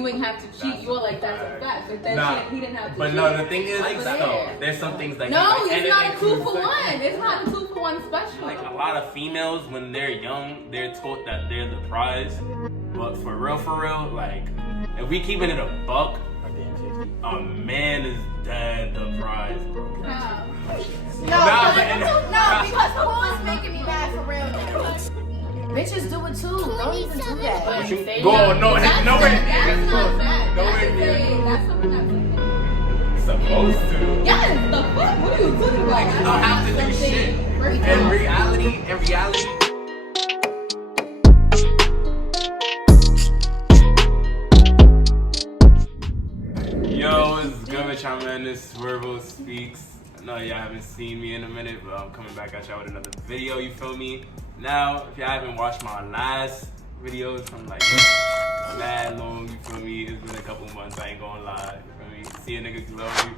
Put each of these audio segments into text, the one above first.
you ain't have to cheat. You were like, that's a fact. But then he didn't have to cheat. No, the thing is, there's some things that it's not a 2-for-1. It's not a 2-for-1 special. Like a lot of females, when they're young, they're taught that they're the prize. But for real, like, if we keeping it a buck, a man is dead the prize, bro. No, because who is making me mad for real now? Bitches do it too. Don't even do that. Go, nowhere That's not bad. Nowhere near. That's something that's Supposed to. yes, the fuck? What are you talking about? I don't have to do shit. In reality, yo, what's good with y'all, man? This Swervo Speaks. I know y'all haven't seen me in a minute, but I'm coming back at y'all with another video, you feel me? Now, if y'all haven't watched my last videos from like mad long, you feel me? It's been a couple months, I ain't gonna lie, you feel me? See a nigga glow, you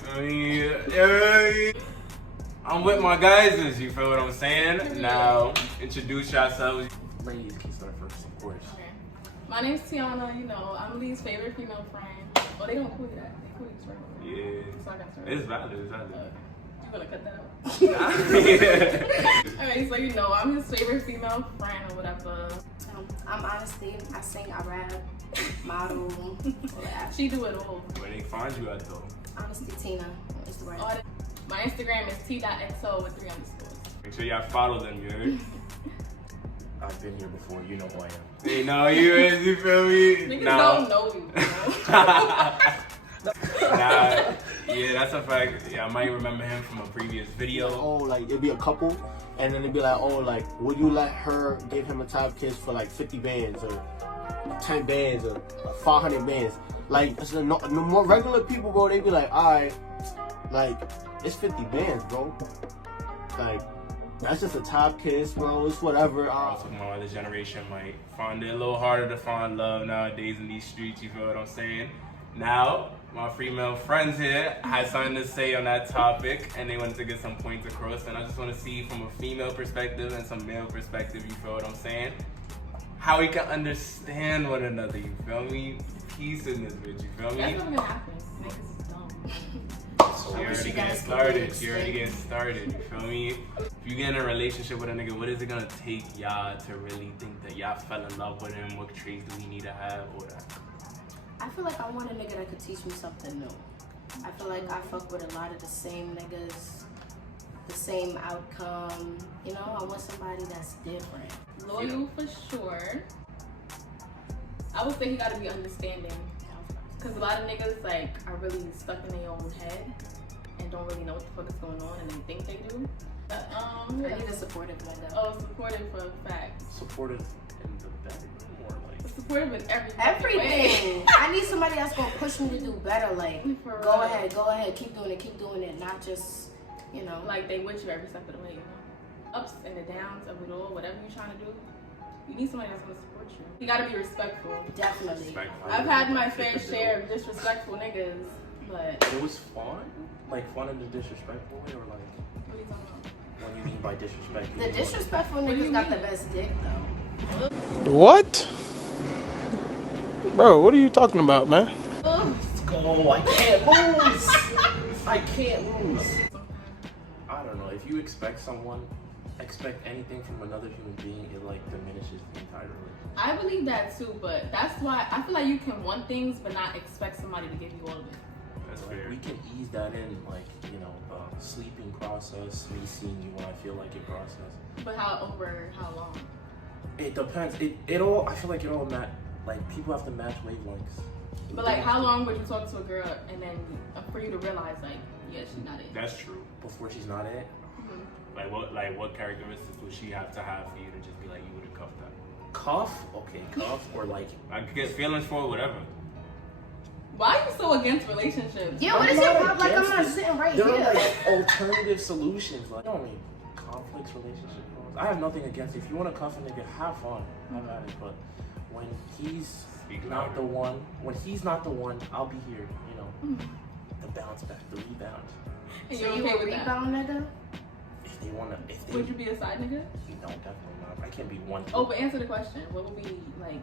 feel me? I'm with my guys, you feel what I'm saying? Now, introduce yourselves. Ladies, can start first, of course. Okay. My name's Tiana, you know, I'm Lee's favorite female friend. Oh, they don't call you that. They call you Swervo. Yeah. So I got Swervo. It's valid, it's valid. You gonna cut that out? Alright, so you know, I'm his favorite female friend or whatever. I'm Honesty. I sing, I rap, model, all that. She do it all. Where they find you at though? Honesty Tina on Instagram. My Instagram is t.xo with 3 underscores. Make sure y'all follow them, you heard? I've been here before, you know who I am. They know you is, you feel me? Niggas don't know you, Nah, yeah, that's a fact. Yeah, I might remember him from a previous video. Oh, like it'd be a couple, and then it'd be like, oh, like, would you let her give him a top kiss for like 50 bands or 10 bands or 500 bands? Like, the more regular people, bro, they'd be like, alright, like, it's 50 bands, bro. Like, that's just a top kiss, bro. It's whatever. I was talking about this generation might find it a little harder to find love nowadays in these streets, you feel what I'm saying? Now, my female friends here had something to say on that topic, and they wanted to get some points across, and I just want to see from a female perspective and some male perspective, you feel what I'm saying? How we can understand one another, you feel me? Peace in this bitch, you feel me? That's not gonna happen. Niggas is dumb. You're already getting started, you feel me? If you get in a relationship with a nigga, what is it gonna take y'all to really think that y'all fell in love with him? What traits do we need to have, or that? I feel like I want a nigga that could teach me something new. I feel like I fuck with a lot of the same niggas, the same outcome. You know, I want somebody that's different. Loyal for sure. I would say he gotta be understanding. Because a lot of niggas like are really stuck in their own head and don't really know what the fuck is going on and they think they do. But, I need a supportive nigga. Oh, supportive for a fact. Supportive in the bedroom, or like Supportive in everything. Everything. I need somebody that's gonna push me to do better. Like, go ahead, keep doing it. Not just, you know. Like they with you every step of the way, you know. Ups and the downs of it all, whatever you're trying to do. You need somebody that's gonna support you. You gotta be respectful. Definitely. Respectful. I've had my fair share of disrespectful niggas, but it was fun? Like fun in the disrespectful way, or like what are you talking about? what do you mean by disrespect? The disrespectful niggas got the best dick though. What? Bro, what are you talking about, man? Let's go. I can't lose. I can't lose. I don't know. If you expect anything from another human being, it like diminishes the entire relationship. I believe that too, but that's why I feel like you can want things but not expect somebody to give you all of it. That's Like, fair. we can ease that in, like, you know, sleeping process, me seeing you when I feel like it process. But over how long? It depends. It all. I feel like it all like people have to match wavelengths. But like how long would you talk to a girl and then for you to realize like, yeah, she's not it? That's true. Before she's not it. Like what characteristics would she have to have for you to just be like, you would have cuffed that? Cuff? Okay, cuff or like. I could get feelings for it, whatever. Why are you so against relationships? Yeah, what is your problem? Like, I'm not sitting right there here. There are like alternative solutions. Like, I don't mean conflicts, relationship problems. I have nothing against it. If you want to cuff a nigga, have fun. I'm at it. But when he's not the one, I'll be here, you know. The bounce back, the rebound. And So you're you okay a with that? rebound nigga? If they wanna, Would you be a side nigga? No, definitely not. I can't be one. Oh, but answer the question. What would be like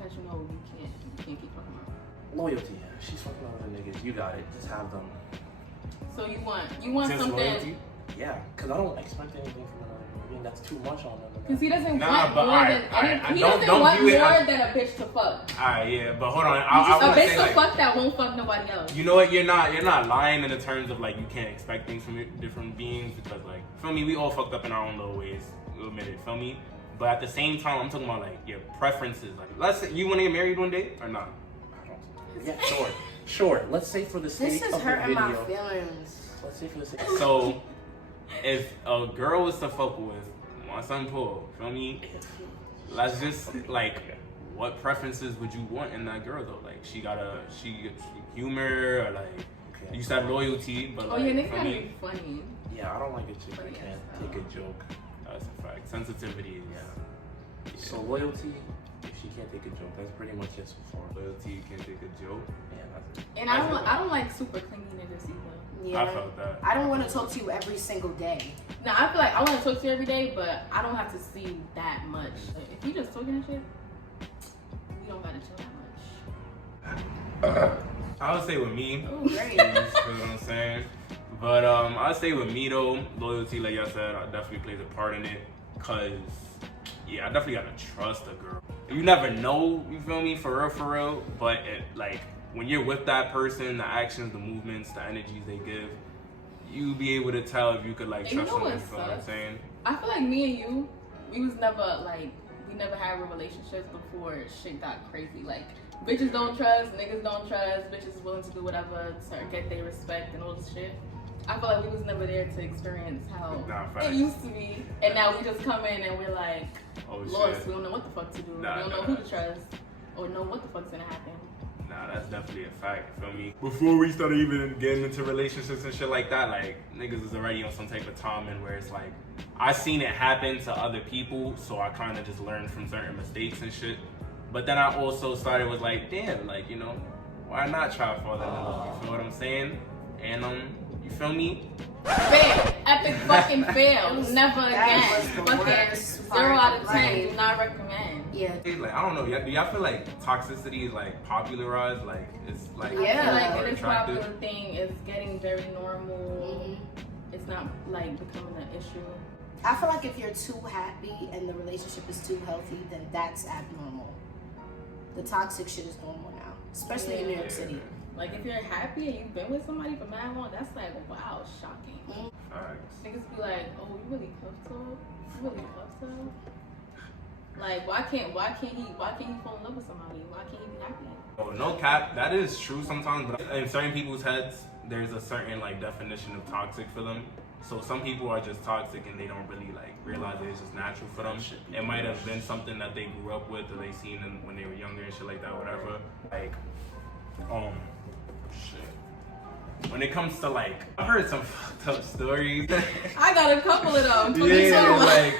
that you know you can't keep talking about? Loyalty. She's fucking other niggas. You got it. Just have them. So you want Just something. loyalty? Yeah, because I don't expect anything from another human being. That's too much on them. Because he doesn't Nah, want but more alright, than alright, he don't doesn't want view it more as- than a bitch to fuck. Alright, yeah, but hold on. He's I just a want to bitch say to like, fuck that won't fuck nobody else. you know what? You're not lying in the terms of like you can't expect things from different beings because like feel me, we all fucked up in our own little ways. We'll admit it. Feel me. But at the same time, I'm talking about like your preferences. Like, let's say you want to get married one day or not? Yeah, sure. Let's say for the sake This is of the hurting my video. feelings. Let's say for the sake. So, if a girl was to fuck with my son Paul, feel me? Let's just like, what preferences would you want in that girl though? Like, she humor or like, you said loyalty, but Oh like, yeah, nigga feel gotta me? be funny. Yeah, I don't like a chick that Funny can't as take hell. a joke. That's a fact. Sensitivity, yeah. So loyalty, if she can't take a joke, that's pretty much it so far. Loyalty, you can't take a joke. Yeah, that's it. And I don't like super clingy niggas either. Yeah. I felt that. I don't want to talk to you every single day. Now I feel like I want to talk to you every day, but I don't have to see you that much. If you just talking and shit, we don't gotta chill that much. I would say with me, Oh, great. you know what I'm saying? But I'd say with me though, loyalty, like I said, definitely plays a part in it. Cause yeah, I definitely gotta trust a girl. You never know, you feel me, for real. But like when you're with that person, the actions, the movements, the energies they give, you be able to tell if you could like And you trust know someone. what You feel what I'm sucks? saying? I feel like me and you, we never had real relationships before shit got crazy. Like bitches don't trust, niggas don't trust, bitches is willing to do whatever to get their respect and all this shit. I feel like we was never there to experience how Nah, facts. it used to be, and now we just come in and we're like Oh lost. shit. We don't know what the fuck to do. Nah, we don't know nah. who to trust or know what the fuck's gonna happen. Nah, that's definitely a fact, you feel me? Before we started even getting into relationships and shit like that, like, niggas is already on some type of timing where it's like, I seen it happen to other people, so I kind of just learned from certain mistakes and shit. But then I also started with like, damn, like, you know, why not try for that? You feel what I'm saying? And, you feel me? Fail. Epic fucking fail. Never That again. was the Fucking worst 0 out of part 10. of Do life. not recommend. Yeah. Like, I don't know, do y'all feel like toxicity is like popularized? Like, it's like, Yeah. I feel like more it is attractive? popular thing. It's getting very normal. Mhm. It's not like becoming an issue. I feel like if you're too happy and the relationship is too healthy, then that's abnormal. The toxic shit is normal now, especially in New York City. Like if you're happy and you've been with somebody for mad long, that's like wow, shocking. Facts. Niggas be like, oh, you really cuffed her? You really cuffed her? Like why can't he fall in love with somebody? Why can't he be happy? Oh, no cap, that is true sometimes, but in certain people's heads, there's a certain like definition of toxic for them. So some people are just toxic and they don't really like realize that it's just natural for them. It might have been something that they grew up with or they seen when they were younger and shit like that, whatever. Like, shit. When it comes to like, I've heard some fucked up stories. I got a couple of them. Yeah,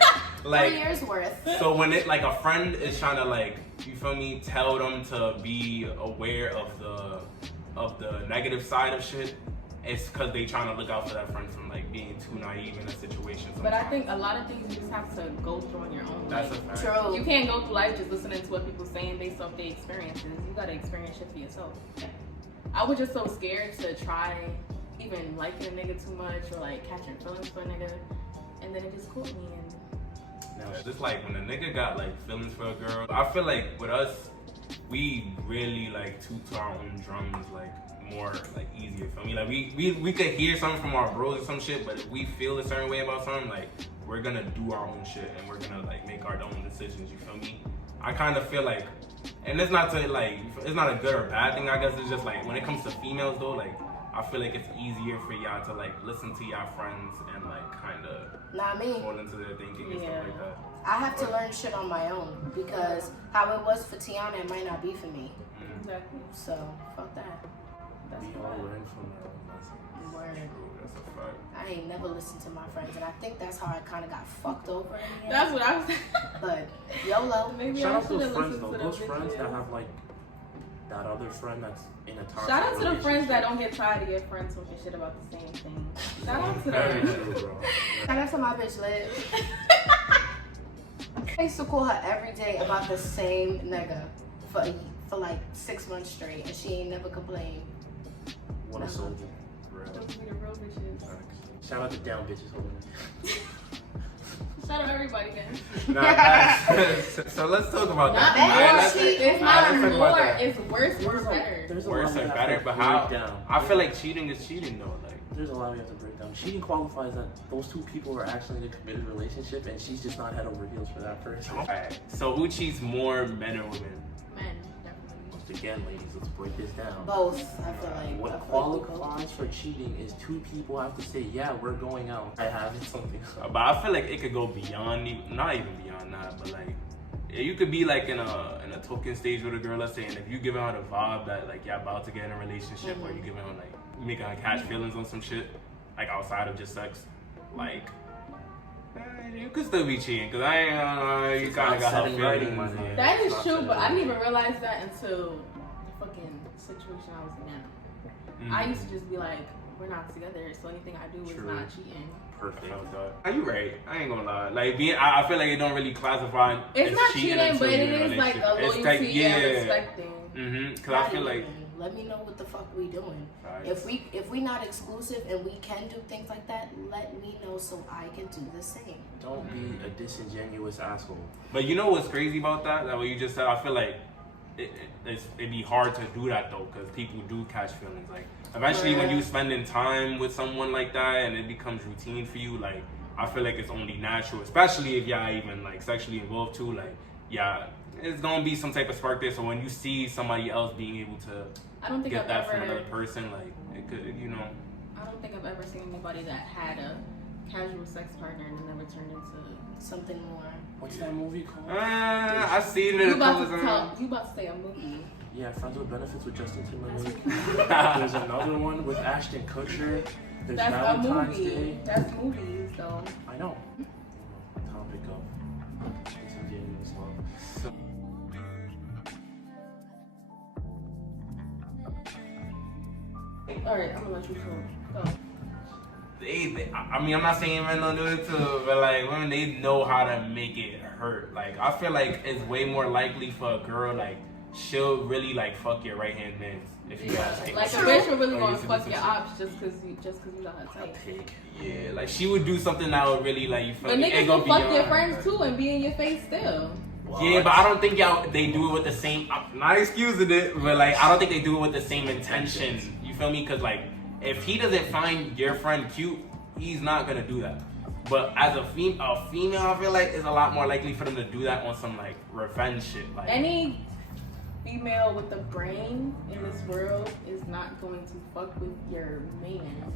like 3 years worth. so when it like a friend is trying to like, you feel me, tell them to be aware of the negative side of shit, it's because they trying to look out for that friend from like being too naive in a situation. But I sometimes. think a lot of things you just have to go through on your own. That's a Like, fact. True. you can't go through life just listening to what people saying based off their experiences. You gotta experience shit for yourself. I was just so scared to try even liking a nigga too much or like catching feelings for a nigga, and then it just caught me. And Yeah, just like when a nigga got like feelings for a girl, I feel like with us, we really like toot to our own drums like more like easier for me. Like we could hear something from our bros or some shit, but if we feel a certain way about something, like we're gonna do our own shit and we're gonna like make our own decisions. You feel me? I kind of feel like, and it's not to like, it's not a good or bad thing. I guess it's just like when it comes to females though, like I feel like it's easier for y'all to like listen to y'all friends and like kind of Not me. fall into their thinking and Yeah. stuff like that. I have to learn shit on my own because how it was for Tiana, it might not be for me. exactly. So fuck that. That's We the all vibe. learn from our own lessons. Word. That's a fact. I ain't never listened to my friends, and I think that's how I kind of got fucked over in the end. That's what I was. But YOLO. Maybe Shout I out those should've friends listened though. to Those them friends that bitches. have like that other friend that's in a toxic Shout out to the friends that relationship. don't get tired of your friends talking shit about the same thing. Shout out to Very them. true, bro. Shout out to my bitch Liv. I used to call her every day about the same nigga for for like 6 months straight, and she ain't never complained. What a soldier. Those be the real bitches. Shout out to down bitches holding it. Shout out everybody, man. Nah, guys, so let's talk about Not that. more. Let's- It's let's not talk about more. that. It's worse or better. There's a Worse lot we or have better, to but break how? down. I feel like cheating is cheating though. Like, There's a lot we have to break down. Cheating qualifies that those two people are actually in a committed relationship, and she's just not head over heels for that person. alright. So who cheats more, men or women? Men, definitely. Once again, ladies, let's break this down. Both, I feel like. What qualifies for cheating is two people have to say, yeah, we're going out. I have something. But I feel like it could go beyond, not even beyond that, but like you could be like in a talking stage with a girl, let's say, and if you giving her the vibe that like you're about to get in a relationship, or you giving her like you making her catch feelings on some shit, like outside of just sex, like you could still be cheating, cause I ain't you kind of got her Setting writing, feelings. my Yeah. That is It's true, not but I fair. didn't even realize that until the fucking situation I was in now. I used to just be like, we're not together, so anything I do is True. not cheating. Perfect. Are you right? I ain't gonna lie. Like being, I feel like it don't really classify. It's as not cheating cheating, until but you're it in is like a relationship. It's loyalty like, and respecting. Cause I Not feel like even. Let me know what the fuck we doing. Facts. If we not exclusive and we can do things like that, let me know so I can do the same. Don't be a disingenuous asshole. But you know what's crazy about that? That what you just said. I feel like it'd be hard to do that though, because people do catch feelings. Like eventually, when you spending time with someone like that, and it becomes routine for you, like I feel like it's only natural, especially if y'all even like sexually involved too. Like, yeah, it's gonna be some type of spark there. So when you see somebody else being able to I don't think get I've that from ever. another person, like it could, you know. I don't think I've ever seen anybody that had a casual sex partner and it never turned into. Something more. What's that movie called? I see it in You a about couple to times. tell? You about to say a movie? Yeah, Friends with Benefits with Justin Timberlake. There's another one with Ashton Kutcher. There's That's a Valentine's movie. Day. That's movies though. I know. Topic of disingenuous love. All right, I'm gonna let you talk. Go. I mean, I'm not saying men don't do it too, but like women, they know how to make it hurt. Like I feel like it's way more likely for a girl, like she'll really like fuck your right hand man if you guys take Like a it. bitch will really Or wanna used to do fuck some your shit. ops just cause you got her type. Pig. Yeah, like she would do something that would really like you feel But me? niggas It go will fuck your beyond. friends too and be in your face still. Yeah, but I don't think they do it with the same. I'm not excusing it, but like I don't think they do it with the same intention. You feel me? Because like if he doesn't find your friend cute, he's not gonna do that. But as a female, I feel like it's a lot more likely for them to do that on some like revenge shit. Like Any female with a brain in this world is not going to fuck with your man.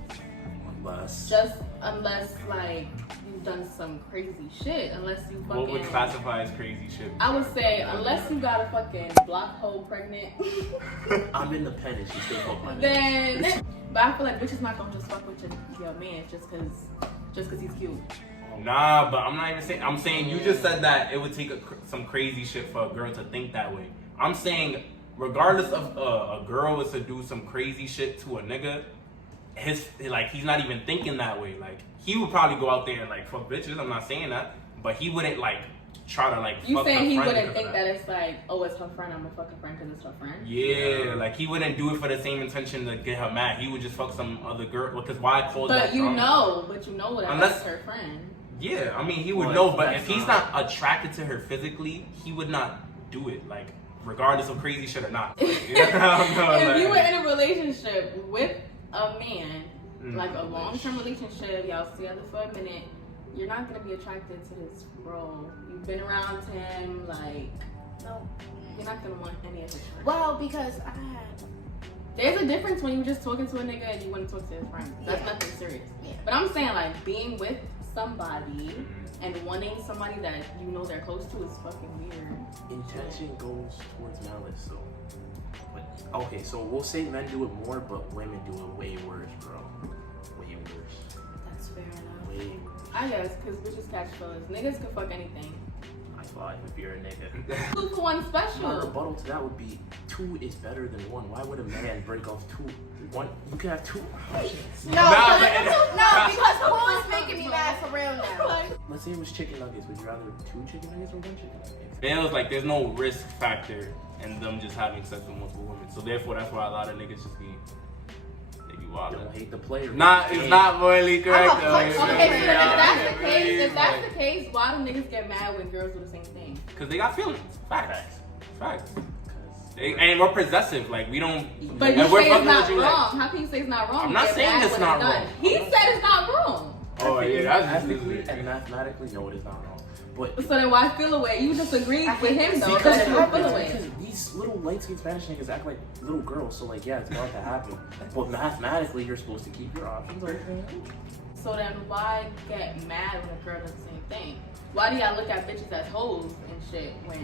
Unless like you've done some crazy shit. Unless you fucking. what would classify as crazy shit? I would say unless you got a fucking block hole pregnant, I'm independent. She still fuck my name. then. But I feel like bitches not gonna just fuck with your man just cause he's cute. Nah, but I'm not even saying. I'm saying you just said that it would take some crazy shit for a girl to think that way. I'm saying regardless of a girl was to do some crazy shit to a nigga, he's not even thinking that way. Like he would probably go out there and like fuck bitches. I'm not saying that, but he wouldn't like try to like. You fuck saying her he friend wouldn't because think of that it's like, oh, it's her friend, I'm gonna fuck her friend because it's her friend? Yeah, like he wouldn't do it for the same intention to get her mad. He would just fuck some other girl because why call that? But you know that Unless- it's her friend. Yeah, I mean he would Well, know, but that's if he's not attracted to her physically, he would not do it. Like regardless of crazy shit or not. Like, I don't know, If you were like- in a relationship with a man, Mm. like a long-term relationship, y'all together for a minute, you're not gonna be attracted to this bro. You've been around him, like, no, you're not gonna want any of his friends. Well, because There's a difference when you're just talking to a nigga and you want to talk to his friends. That's Yeah. nothing serious. Yeah. But I'm saying like being with somebody and wanting somebody that you know they're close to is fucking weird. Intention goes towards malice, so. But, okay, so we'll say men do it more, but women do it way worse, bro. Way worse. that's fair enough. Way worse. I guess because bitches catch feelings. Niggas can fuck anything. I thought if you're a nigga. 2 for 1 My special. rebuttal to that would be 2 is better than 1. Why would a man break off 2? 1, you can have 2. No, Nah, because who is making me mad for real now? Let's say it was chicken nuggets. Would you rather 2 chicken nuggets or 1 chicken nugget? Feels like there's no risk factor and them just having sex with multiple women. So therefore, that's why a lot of niggas just be wild. Don't hate the player. It's not morally correct. though. Okay, so if that's the case, why do niggas get mad when girls do the same thing? Because they got feelings. Facts. And we're possessive. Like, we don't. But you and we're say it's fucking not with you, like- wrong. How can you say it's not wrong? I'm not Get saying mad it's when not done. wrong. He said it's not wrong. Oh, yeah, that's ethically and mathematically, no, it is not wrong. But So then why feel away? You disagreed with him though. because That's it your feel happens. away. Because these little light-skinned Spanish niggas act like little girls. So like, yeah, it's bound to happen. But mathematically, you're supposed to keep your options open. So then why get mad when a girl does the same thing? Why do y'all look at bitches as hoes and shit when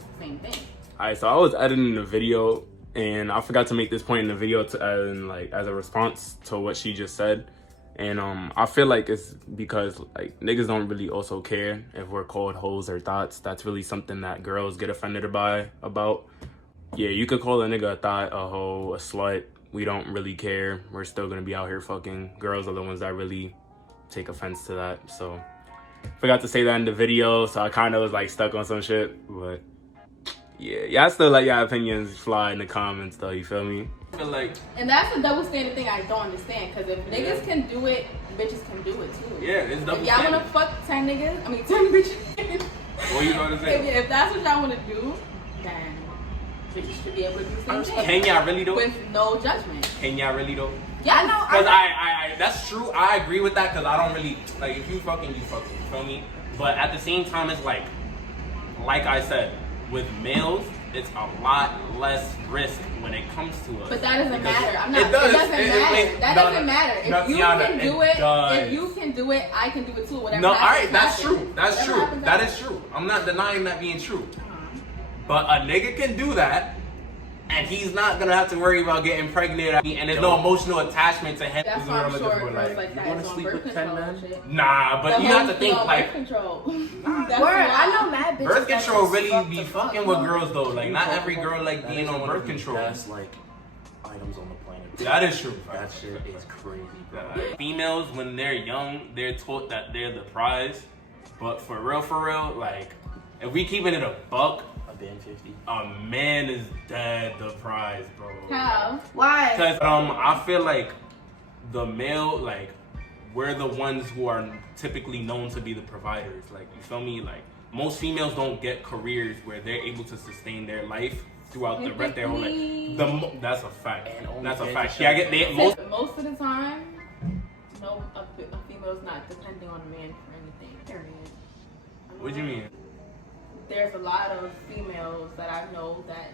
it's the same thing? Alright, so I was editing the video and I forgot to make this point in the video as a response to what she just said. And I feel like it's because like niggas don't really also care if we're called hoes or thoughts. That's really something that girls get offended about. Yeah, you could call a nigga a thought, a hoe, a slut. We don't really care. We're still gonna be out here fucking. Girls are the ones that really take offense to that. So forgot to say that in the video, so I kind of was like stuck on some shit. But yeah, y'all still let y'all opinions fly in the comments though, you feel me? I feel like, And that's the double standard thing I don't understand. Because if niggas can do it, bitches can do it too. yeah, it's double If y'all standard. wanna fuck 10 niggas, 10 bitches. What you gonna say? If that's what y'all wanna do, then bitches should be able to do the same thing. Can y'all really though? With no judgment. Can y'all really though? Yeah, I know. Because I that's true. I agree with that because I don't really, like, if you fucking, you fucking, you feel me? But at the same time, it's like I said, with males, it's a lot less risk when it comes to us. But that doesn't matter. I'm not. It does. It doesn't matter. That doesn't matter. If you Tiana, can do it it, does. if you can do it, I can do it too. Whatever. No, happens, alright, that's happens. true. That's Whatever true. happens, That happens. is true. I'm not denying that being true. But a nigga can do that, and he's not gonna have to worry about getting pregnant, and there's no emotional attachment to him. That's This is why what I'm looking sure for, girls like that wanna is on sleep birth with 10 control men? and shit. Nah, but The you have hoes to be think on like birth control. Word, That's I why. know mad bitches. birth that control just really fuck be the fuck fucking up. with girls though. Like not every girl like That being is on one birth of the control. best, like, items on the planet. That is true. That shit is crazy, bro. Females, when they're young, they're taught that they're the prize. But for real, like, if we keeping it a buck, A band 50. a man is dead the prize, bro. How? Why? Because I feel like the male, like, we're the ones who are typically known to be the providers. Like, you feel me? Like, most females don't get careers where they're able to sustain their life throughout the rest of their whole life. That's a fact. And only That's a pay fact. to Yeah, shut most. Most of the time, no, a female's not depending on a man for anything. Period. What do you mean? There's a lot of females that I know that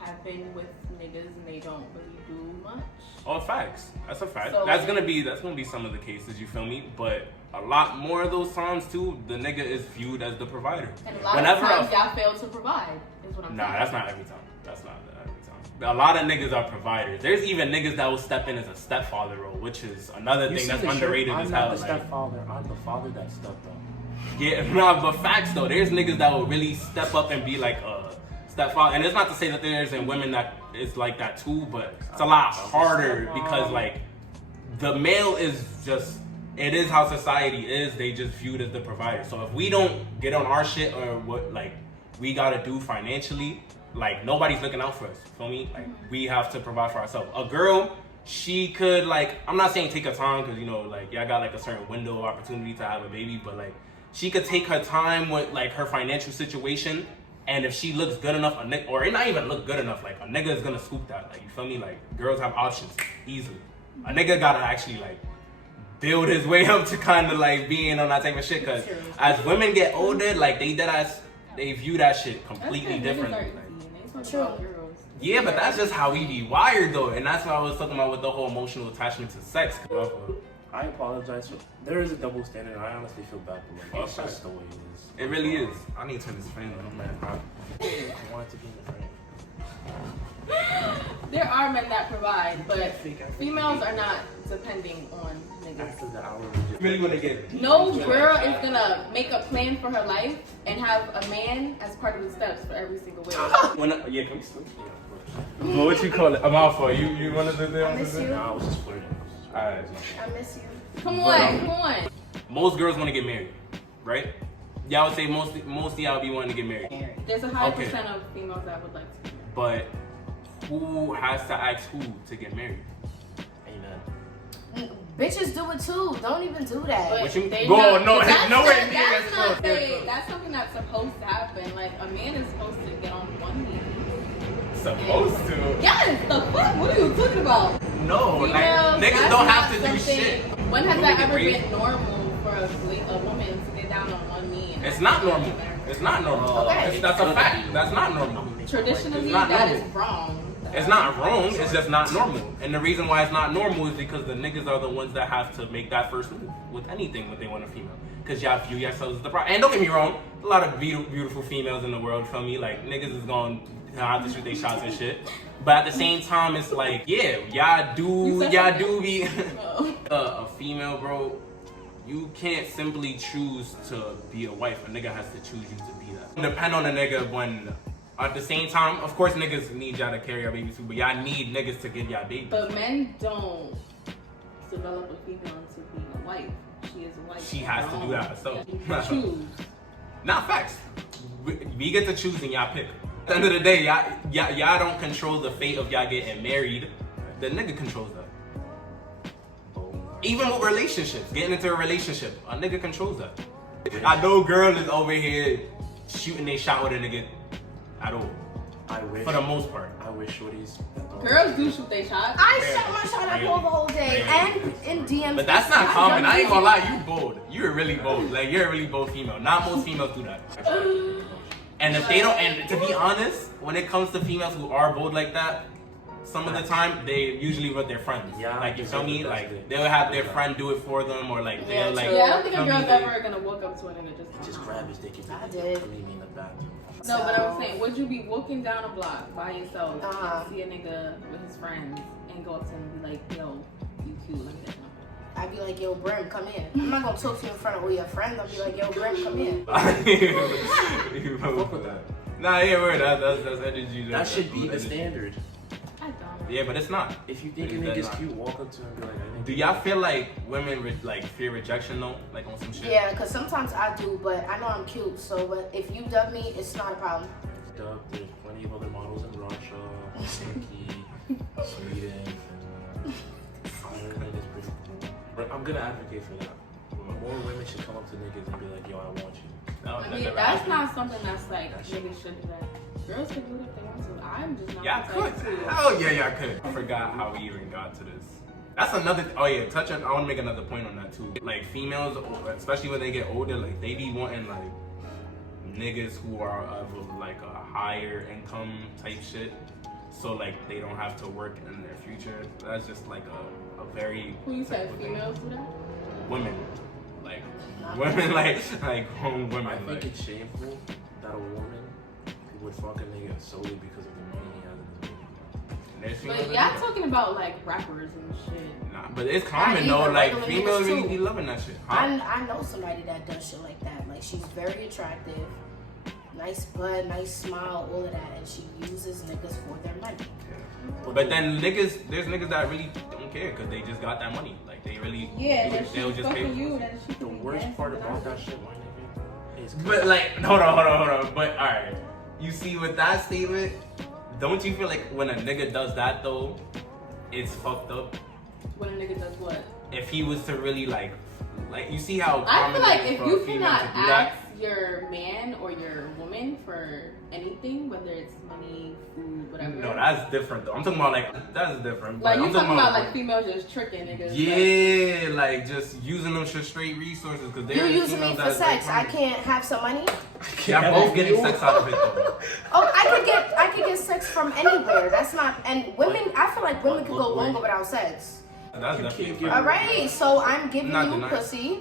have been with niggas and they don't really do much. Oh, facts. That's a fact. So- That's gonna be some of the cases. You feel me? But a lot more of those times too, the nigga is viewed as the provider. And a lot Whenever of times a- y'all fail to provide, is what I'm Nah, saying. that's not every time. That's not every time. A lot of niggas are providers. There's even niggas that will step in as a stepfather role, which is another You thing see that's the shirt? underrated I'm as not hell. the Like, stepfather. I'm the father that stepped up. yeah, nah, but facts though. There's niggas that will really step up and be like a stepfather. And it's not to say that there isn't women that is like that too, but it's a lot harder because like the male is just, it is how society is. They just viewed as the provider. So if we don't get on our shit or what like we gotta do financially, like nobody's looking out for us. Feel me? Like we have to provide for ourselves. A girl, she could like, I'm not saying take her time because you know like y'all got like a certain window of opportunity to have a baby, but like she could take her time with like her financial situation, and if she looks good enough, or it not even look good enough, like a nigga is gonna scoop that. Like you feel me? Like girls have options easily. A nigga gotta actually like build his way up to kind of like being on that type of shit. Cause as women get older, like they view that shit completely differently. Like, yeah, but that's just how we be wired though, and that's what I was talking about with the whole emotional attachment to sex. I apologize. There is a double standard. I honestly feel bad, but like, it's just the way it is. It really is. I need to turn this fan on, man. I want it to be in the frame. There are men that provide, but females are not depending on niggas. After the hour, Really want to get No girl is gonna make a plan for her life and have a man as part of the steps for every single way. Yeah, can we switch? Well, what you call it? I'm out for you. You want to do this? I miss you. I was just flirting. Alright. I miss you. Come on. Most girls want to get married, right? y'all would say most of y'all be wanting to get married. There's a high Okay. percent of females that would like to get But who has to ask who to get married? Amen. Bitches do it too. Don't even do that. But What you- they Go, not- no, but that's nowhere not- near that's as not close. say- That's something that's supposed to happen. Like a man is supposed to get on one knee. Supposed to. Yes, the fuck? What are you talking about? No, like, Females, niggas that's don't not have to do something- shit. When has Don't that make it ever crazy. been normal for a woman to get down on one knee? And It's not normal. It's not normal. Okay. That's a fact. That's not normal. Traditionally, It's not that normal. is wrong. It's not wrong, it's just not normal. And the reason why it's not normal is because the niggas are the ones that have to make that first move with anything when they want a female. Because y'all view yourselves as the problem. And don't get me wrong, a lot of beautiful females in the world, feel me? Like, niggas is going to have to shoot their shots and shit. But at the same time, it's like, yeah, y'all do be Oh. a female, bro. You can't simply choose to be a wife. A nigga has to choose you to be that. Depend on a nigga when, at the same time, of course niggas need y'all to carry your babies too, but y'all need niggas to give y'all babies. But men don't develop a female into being a wife. She is a wife. She has to do that herself. You can choose. Not facts. We get to choose and y'all pick. At the end of the day, y'all don't control the fate of y'all getting married. The nigga controls that. Even with relationships, getting into a relationship, a nigga controls that. I know girl is over here shooting they shot with a nigga at all. I wish. For the most part. I wish shorties. Girls do shoot their shots. I shot my shot at Paul the whole day and in DMs. But that's not common. I ain't gonna lie, you bold. You're really bold. Like, you're a really bold female. Not most females do that. And if they don't, and to be honest, when it comes to females who are bold like that, some of the time they usually with their friends. Yeah, Like, you feel me? that's Like, it. they'll have their friend do it for them, or like Yeah, they'll like. true. Yeah, I don't think a feel me? girl's They- ever gonna walk up to a nigga Just grab his dick and I be did. like, meet me in the bathroom. No, but I was saying, would you be walking down a block by yourself, Uh-huh. see a nigga with his friends, and go up to him and be like, yo, you cute, let me get your number? I'd be like, yo, Brim, come here. I'm not gonna talk to you in front of all your friends. I'll be like, yo, Brim, come here. You fuck with that. Nah, yeah, word. That's energy. That should be the energy. standard. I don't. Yeah, but it's not. If you think a It's nigga's not. cute, walk up to him and be like, I think. Do y'all feel like women like fear rejection though, like on some shit? Yeah, because sometimes I do, but I know I'm cute. So but if you dub me, it's not a problem. Dub, there's plenty of other models in Russia, Turkey, Sweden, and Ireland is pretty cool. But I'm gonna advocate for that. More women should come up to niggas and be like, yo, I want you. No, I that mean, never that's happened. not something that's like, That shit- niggas should do that. Girls can do it if they want to. I'm just not Y'all the could. type to. Hell yeah, y'all could. I forgot how we even got to this. That's another. Oh yeah, touch on. I want to make another point on that too. Like females, especially when they get older, like they be wanting like niggas who are of like a higher income type shit. So like they don't have to work in their future. That's just like a very. Who you said, typical thing. females do that? Women, like women, like home women. I think like, it's shameful that a woman would fuck a nigga solely because of the money he has in his bank account. there's females But that y'all do that. talking about like rappers and shit. Nah, but it's common Not though. even Like regular females niggas, really too. be loving that shit. Huh? I know somebody that does shit like that. Like she's very attractive, nice butt, nice smile, all of that, and she uses niggas for their money. But then niggas, there's niggas that really don't care because they just got that money. Like they really, they'll just pay. you, then she The worst part about that shit, my nigga, is But like, hold on. But all right, you see with that statement, don't you feel like when a nigga does that though, it's fucked up? When a nigga does what? If he was to really like you see how I common feel like it is if for a you female cannot to do that. ask your man or your woman for anything, whether it's money, food, whatever. No, that's different though. I'm talking about like that's different. like but you I'm talking about like females just tricking niggas. yeah, like just using them for straight resources because You using me for sex? I can't have some money. Y'all both getting sex out of it though. Oh, I could get sex from anywhere. That's not. And women, I feel like women could go longer without sex. That's You definitely can't a give- fact. All right, so I'm giving Not you denying. pussy.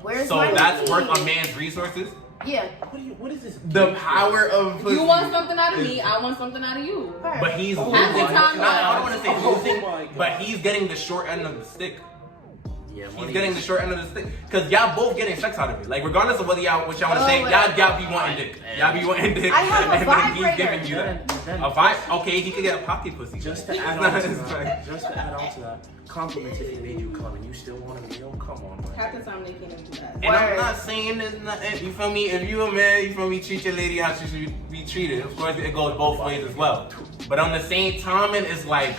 Where's So my that's money? worth a man's resources. Yeah. What is this? The power of pussy. You want something out of me, I want something out of you. Right. But he's losing. Half the time, No, I don't want to say Oh losing, my God. but he's getting the short end of the stick. Yeah, He's money getting is- the short end of the stick. Because y'all both getting sex out of it. Like, regardless of what y'all want to say, y'all be wanting dick. Y'all be wanting dick. I have a and then he's vibrator. giving you that. Then- A vibe? Okay, he could get a pocket pussy. Just to It's add not- on to it's that, like- compliments if he made you come and you still want a meal, come on, man. Half the time they can't even do that. And I'm not saying there's nothing, you feel me? If you a man, you feel me, treat your lady how she should be treated. Of course, it goes both ways as well. But on the same time, it's like,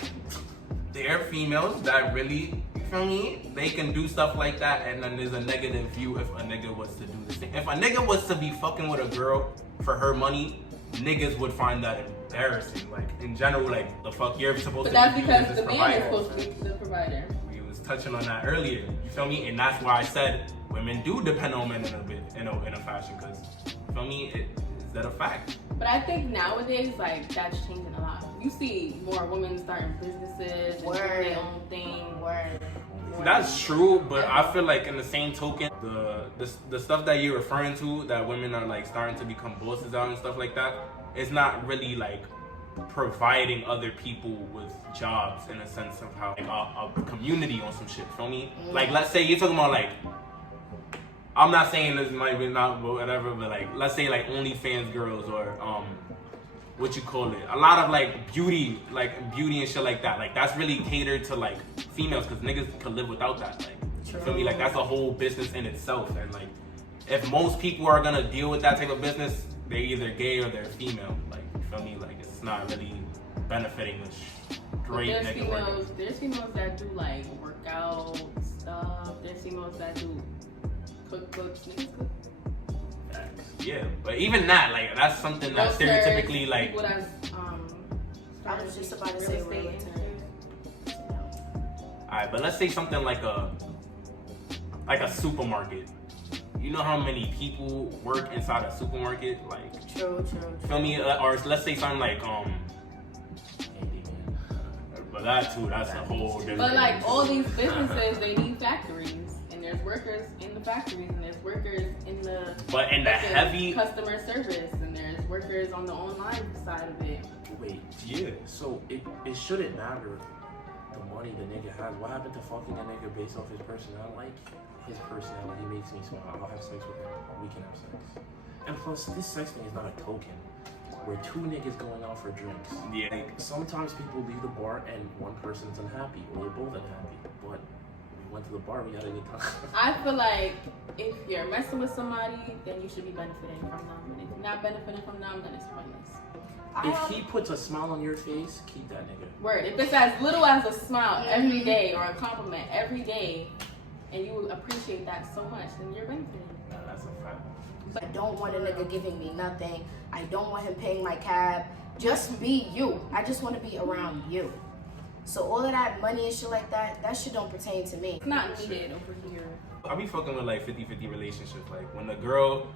there are females that really, you feel me? They can do stuff like that, and then there's a negative view if a nigga was to do the same. If a nigga was to be fucking with a girl for her money, niggas would find that embarrassing. Like, in general, like, the fuck you're supposed But to that's be because this the man provider. is supposed to be the provider. We was touching on that earlier. You feel me? And that's why I said women do depend on men in a bit, in a fashion. Cause, you feel me? Is that a fact? But I think nowadays, like, that's changing a lot. You see more women starting businesses and doing their own thing. Word. That's true, but I feel like in the same token, the stuff that you're referring to, that women are like starting to become bosses out and stuff like that, it's not really like providing other people with jobs in a sense of how like a community on some shit. Feel me? Like, let's say you're talking about like, I'm not saying this might be not whatever, but like, let's say like OnlyFans girls or what you call it, a lot of like beauty and shit like that. Like, that's really catered to like females, because niggas could live without that. Like, you feel me? Like, that's a whole business in itself. And like, if most people are gonna deal with that type of business, they're either gay or they're female. Like, you feel me? Like, it's not really benefiting this great There's nigga work. females that do like workout stuff. There's females that do cookbooks. Niggas cook. Yeah, but even that, like, that's something that's Realtors, stereotypically like. people that's, I was just about to say real estate realtor. Alright, but let's say something like a supermarket. You know how many people work inside a supermarket? Like, True. feel me? Or let's say something like but that too, that's a whole different. But like all these businesses, they need factories, and there's workers in the factories, and there's workers in the But in the fucking heavy. customer service, and there's workers on the online side of it. Wait, Yeah. so it shouldn't matter the money the nigga has. What happened to fucking a nigga based off his personality? Like, his personality makes me smile. I'll have sex with him. We can have sex. And plus, this sex thing is not a token. We're two niggas going out for drinks. Yeah. Like, Sometimes people leave the bar and one person's unhappy, or they're both unhappy. But we went to the bar, we had a good time. I feel like if you're messing with somebody, then you should be benefiting from them. And if you're not benefiting from them, then it's pointless. If he puts a smile on your face, keep that nigga. Word. If it's as little as a smile every day or a compliment every day, and you appreciate that so much, then you're benefiting. nah, that's a fact. I don't want a nigga giving me nothing. I don't want him paying my cab. Just be you. I just want to be around you. So all of that money and shit like that, that shit don't pertain to me. It's not needed over here. I be fucking with like 50-50 relationships. Like, when the girl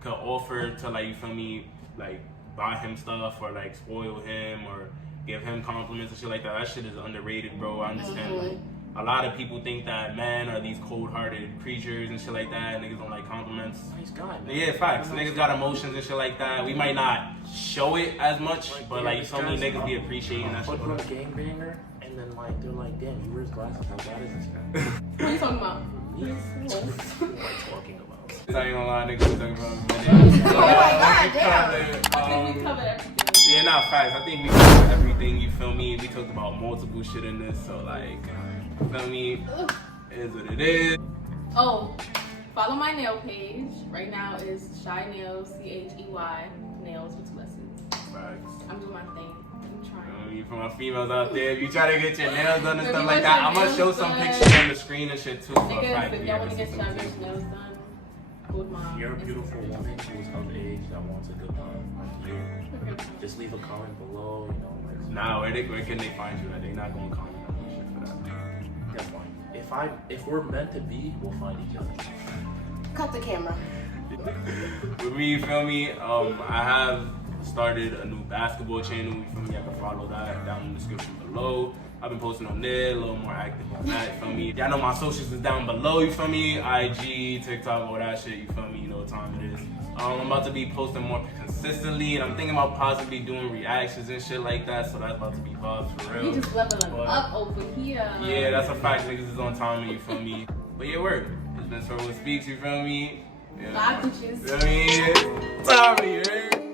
could offer to, like, you feel me, like, buy him stuff or like spoil him or give him compliments and shit like that. That shit is underrated, bro. I understand. Like, a lot of people think that men are these cold-hearted creatures and shit like that. Niggas don't like compliments. Nice guy, man. Yeah, facts. Niggas got emotions and shit like that. We might not show it as much, but like, you feel me, niggas be appreciating that shit. Fuck with a gangbanger, and then like they're like, damn, he wears glasses. How bad is this guy? What are you talking about? Me? What am I talking about? I ain't gonna lie, niggas was talking about a minute. Oh my God, damn. I think we covered everything. Yeah, nah, facts. I think we covered everything, you feel me? We talked about multiple shit in this, so like, you feel me? It is what it is. Oh, follow my nail page. Right now is Shy Nails, Chey Nails with 2 S's. Facts. I'm doing my thing. I'm trying. I mean, for my females out there, if you try to get your nails done and If stuff you like want that, your I'm gonna nails show some done, pictures on the screen and shit too. For a fact. Niggas, if We y'all have want to to get see your some bitch nails done, go with my If you're a beautiful woman who's of age that wants a good time, like you, just leave a comment below. You know, like, Nah, where can they find you? They're not gonna comment on this shit for that. that's fine. If we're meant to be, we'll find each other. Cut the camera. With me, you feel me? I have started a new basketball channel. You feel me? You can follow that down in the description below. I've been posting on there, a little more active on that, you feel me? Y'all know my socials is down below, you feel me? IG, TikTok, all that shit, you feel me? You know what time it is. I'm about to be posting more consistently, and I'm thinking about possibly doing reactions and shit like that. So that's about to be vibes for real. You just leveling But, up over here. yeah, that's a fact. Niggas is on timing, you feel me? But yeah, work. It's been Swervo Speaks, you feel me? Yeah, Bye, bitches. you feel me? Tommy, right?